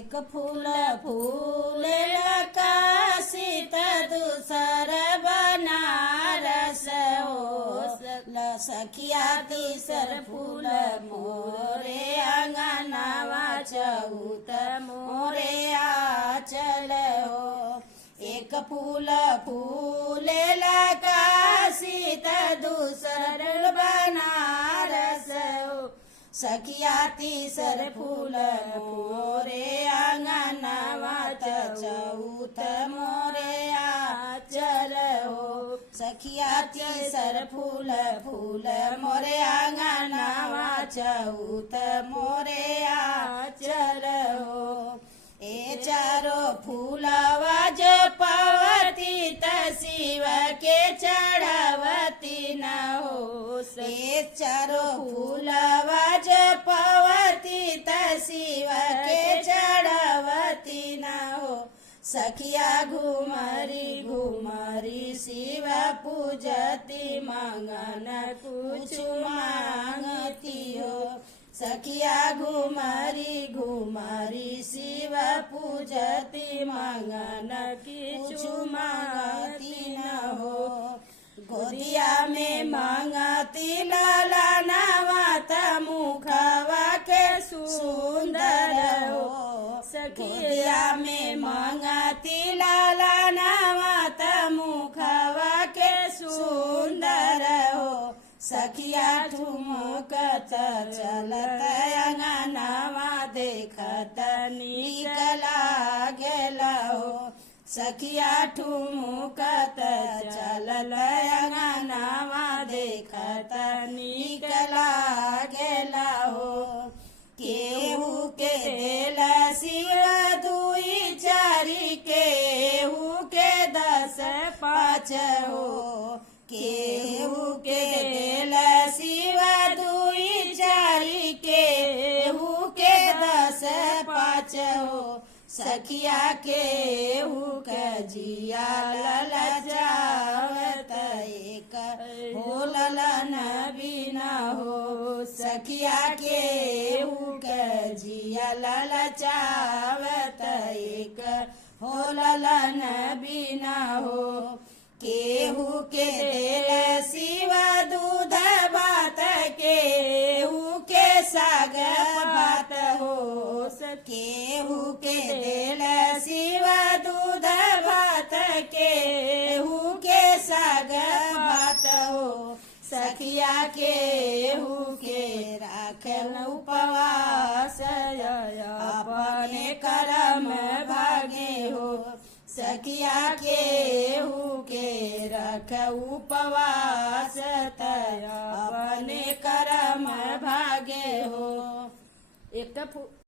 एक फूल फूलेला काशीत दूसर बनारस हो सखिया तीसर फूल मोरे अंगनावा चौथ मोरे आचल हो एक फूल फूलेला काशीत दूसर बनारस हो सखिया तीसर फूल मोरे अंगनावा चौथ मोरे आचल हो सखिया तीसर फूल फूल मोरे अंगनावा चौथ मोरे आचल हो ए चारो फूलवा जो पावती त शिव के चढ़ावती न हो ए चारो फूलवा जो पावती त शिव के चढ़ावती न हो सखिया घुमरी घुमरी शिव पूजती मंगन कुछ मांगती हो सखिया घुमरी घुमरी शिव पूजती मंगन किछु मांगती न हो गोदिया में मांगती लाला नवात मुखवा के सुंदर हो सखिया में मांगती लाला नवात मुखवा के सुंदर हो सखिया ठुमकत चलत अंगनावा देखत निकला गेला हो सखिया ठुमकत चलत अंगनावा देखत निकला गेला हो केहू के देला शिव दुई चारी केहू के 10 5 हो केहू के देला शिव दुई चारी केहू के 10 5 हो सखिया केहू के जिया ललचावत एक हो ललन बिना हो सखिया केहू के जिया ललचावत एक हो ललन बिना हो केहू के देल शिव दूध भात केहू के साग भात हो केहू के देल शिव दूध भात केहू के साग भात हो सखिया केहू के राखल उपवास अपने कर्म भागे हो सखिया केहू के रख उपवास अपने कर्म भागे हो एक